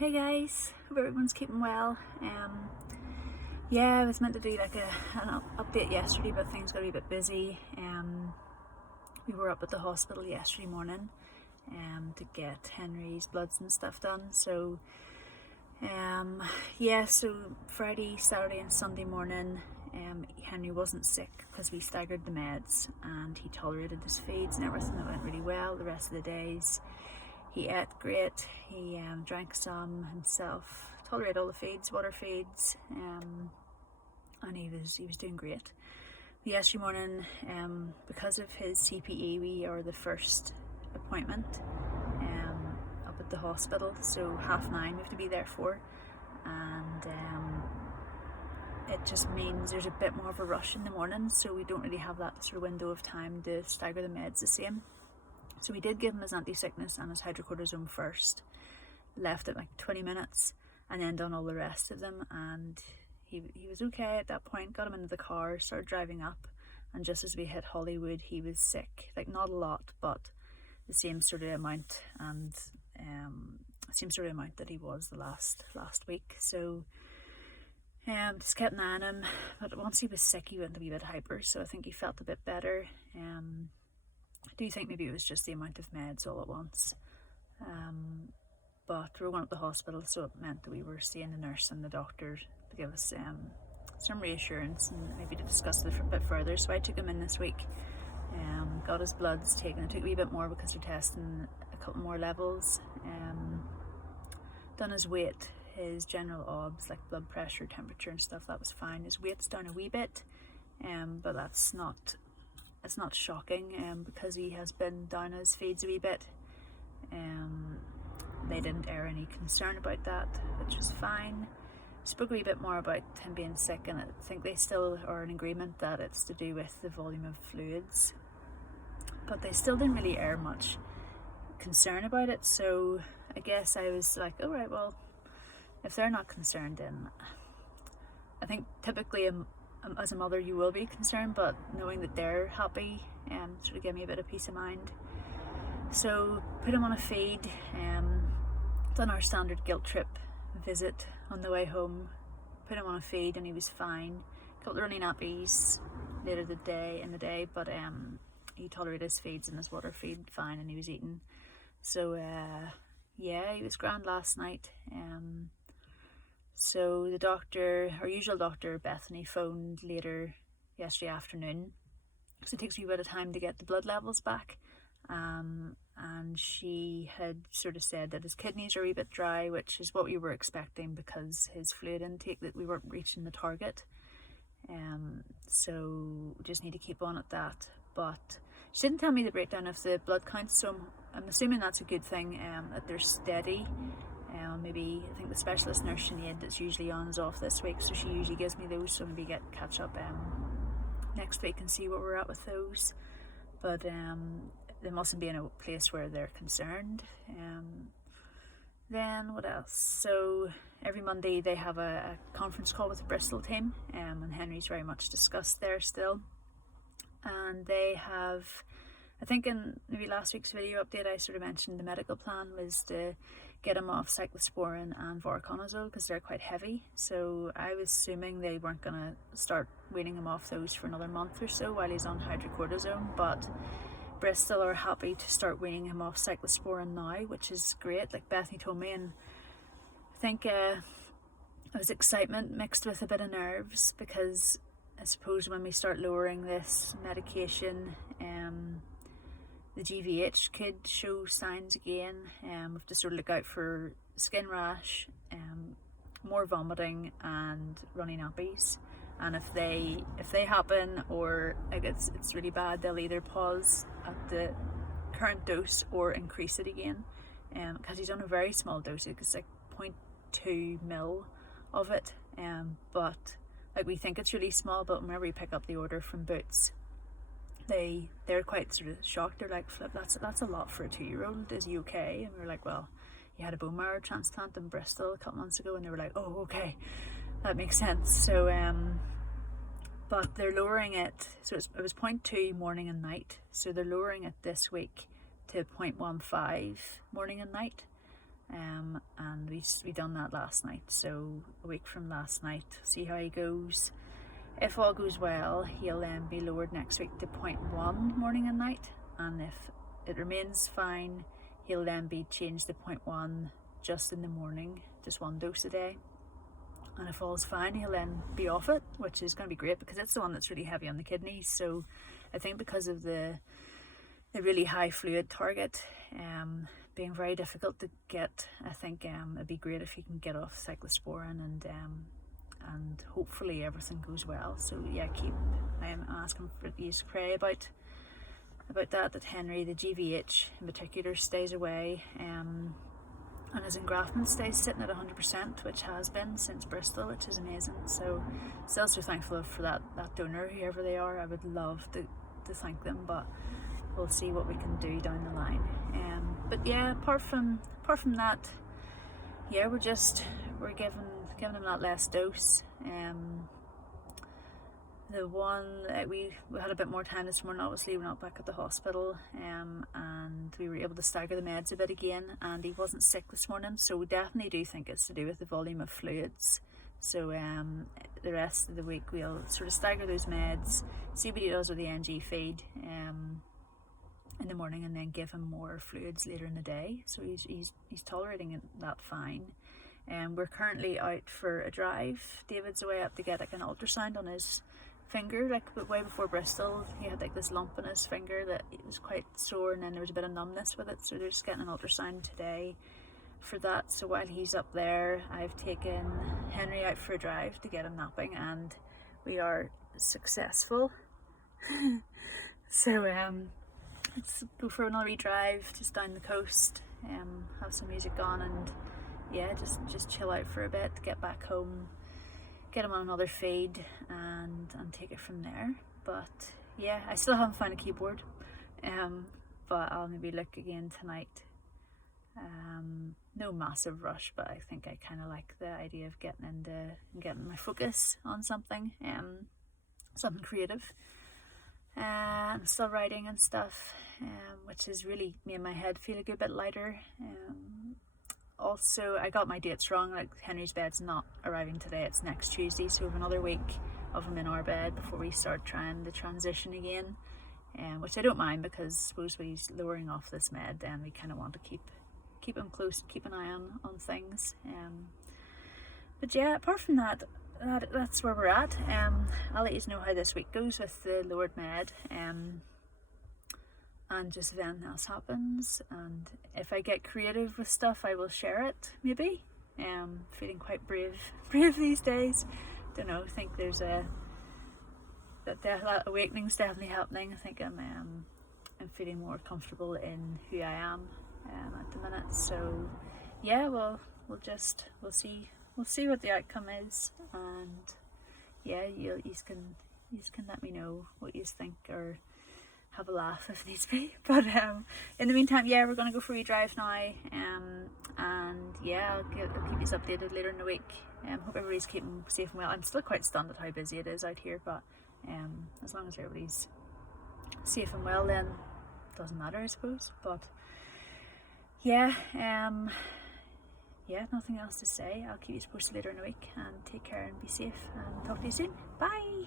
Hey guys, hope everyone's keeping well. Yeah, I was meant to do like an update yesterday, but things got a bit busy. We were up at the hospital yesterday morning to get Henry's bloods and stuff done. So so Friday, Saturday and Sunday morning, Henry wasn't sick because we staggered the meds and he tolerated his feeds and everything. That went really well. The rest of the days he ate great. He drank some himself, tolerated all the feeds, water feeds, and he was doing great. Yesterday morning, because of his CPE, we are the first appointment up at the hospital, so 9:30 we have to be there for, and it just means there's a bit more of a rush in the morning, so we don't really have that sort of window of time to stagger the meds the same. So we did give him his anti-sickness and his hydrocortisone first, left it like 20 minutes, and then done all the rest of them, and he was okay at that point. Got him into the car, started driving up, and just as we hit Hollywood he was sick, like not a lot, but the same sort of amount, and same sort of amount that he was the last week. So just kept an eye on him, but once he was sick he went a wee bit hyper, so I think he felt a bit better. I do think maybe it was just the amount of meds all at once, but we were going up to the hospital, so it meant that we were seeing the nurse and the doctor to give us some reassurance and maybe to discuss it a bit further. So I took him in this week, got his bloods taken. It took a wee bit more because they're testing a couple more levels, done his weight, his general obs like blood pressure, temperature and stuff. That was fine. His weight's down a wee bit, but it's not shocking, because he has been down his feeds a wee bit. They didn't air any concern about that, which was fine. Spoke a wee bit more about him being sick, and I think they still are in agreement that it's to do with the volume of fluids, but they still didn't really air much concern about it. So I guess I was like, all right, well, if they're not concerned, then I think typically as a mother you will be concerned, but knowing that they're happy sort of gave me a bit of peace of mind. So put him on a feed, done our standard guilt trip visit on the way home, put him on a feed and he was fine. Couple of runny nappies later in the day, but he tolerated his feeds and his water feed fine, and he was eating. So yeah, he was grand last night. So the doctor, our usual doctor, Bethany, phoned later yesterday afternoon, because it takes a wee bit of time to get the blood levels back, and she had sort of said that his kidneys are a wee bit dry, which is what we were expecting because his fluid intake, that we weren't reaching the target, so we just need to keep on at that. But she didn't tell me the breakdown of the blood counts, so I'm assuming that's a good thing, that they're steady. Maybe I think the specialist nurse Sinead that's usually on is off this week, so she usually gives me those, so maybe catch up next week and see where we're at with those. But they mustn't be in a place where they're concerned. Then what else? So every Monday they have a conference call with the Bristol team, and Henry's very much discussed there still. And they have, I think in maybe last week's video update I sort of mentioned the medical plan was to get him off cyclosporin and voriconazole because they're quite heavy. So I was assuming they weren't going to start weaning him off those for another month or so while he's on hydrocortisone, but Bristol are happy to start weaning him off cyclosporin now, which is great. Like Bethany told me, and I think it was excitement mixed with a bit of nerves, because I suppose when we start lowering this medication, the GVH could show signs again. We have to sort of look out for skin rash, more vomiting and runny nappies. And if they happen, or like it's really bad, they'll either pause at the current dose or increase it again. Because he's on a very small dose, it's like 0.2 mil of it. But like we think it's really small, but whenever we pick up the order from Boots, they're quite sort of shocked. They're like, Flip, that's a lot for a 2-year-old. Is he okay? And we're like, well, he had a bone marrow transplant in Bristol a couple months ago, and they were like, oh, okay, that makes sense. So but they're lowering it, so it was 0.2 morning and night, so they're lowering it this week to 0.15 morning and night. and we done that last night. So a week from last night, see how he goes. If all goes well, he'll then be lowered next week to 0.1 morning and night, and if it remains fine, he'll then be changed to 0.1 just in the morning, just 1 dose a day. And if all's fine, he'll then be off it, which is going to be great because it's the one that's really heavy on the kidneys. So I think because of the really high fluid target being very difficult to get, I think it'd be great if he can get off cyclosporin, and hopefully everything goes well. So yeah, I'm asking for you to pray about that Henry, the GVH in particular, stays away, and his engraftment stays sitting at 100%, which has been since Bristol, which is amazing. So still so thankful for that donor, whoever they are. I would love to thank them, but we'll see what we can do down the line. But yeah, apart from that, yeah, we're giving him that last dose. The one we had a bit more time this morning. Obviously, we're not back at the hospital, and we were able to stagger the meds a bit again. And he wasn't sick this morning, so we definitely do think it's to do with the volume of fluids. So the rest of the week we'll sort of stagger those meds, see what he does with the NG feed in the morning, and then give him more fluids later in the day. So he's tolerating that fine. We're currently out for a drive. David's away up to get like an ultrasound on his finger, like way before Bristol. He had like this lump in his finger that it was quite sore, and then there was a bit of numbness with it, so they're just getting an ultrasound today for that. So while he's up there, I've taken Henry out for a drive to get him napping, and we are successful. So let's go for another wee drive just down the coast, have some music on, and yeah, just chill out for a bit, get back home, get him on another feed, and take it from there. But yeah, I still haven't found a keyboard, but I'll maybe look again tonight. No massive rush, but I think I kind of like the idea of getting my focus on something creative. I'm still writing and stuff, which has really made my head feel a good bit lighter. Also, I got my dates wrong. Like, Henry's bed's not arriving today, it's next Tuesday, so we have another week of him in our bed before we start trying the transition again, which I don't mind, because I suppose when he's lowering off this med, then we kind of want to keep him close, keep an eye on things. But yeah, apart from that, that's where we're at. I'll let you know how this week goes with the lowered med, and just if anything else happens, and if I get creative with stuff, I will share it, maybe. Feeling quite brave these days. Don't know, I think there's that awakening's definitely happening. I think I'm feeling more comfortable in who I am at the minute. So yeah, we'll see what the outcome is, and yeah, you can let me know what you think, or have a laugh if needs be. But in the meantime, yeah, we're gonna go for a drive now, and yeah, I'll keep you updated later in the week. Hope everybody's keeping safe and well. I'm still quite stunned at how busy it is out here, but as long as everybody's safe and well, then it doesn't matter, I suppose. But yeah, nothing else to say. I'll keep you posted later in the week, and take care and be safe, and talk to you soon. Bye.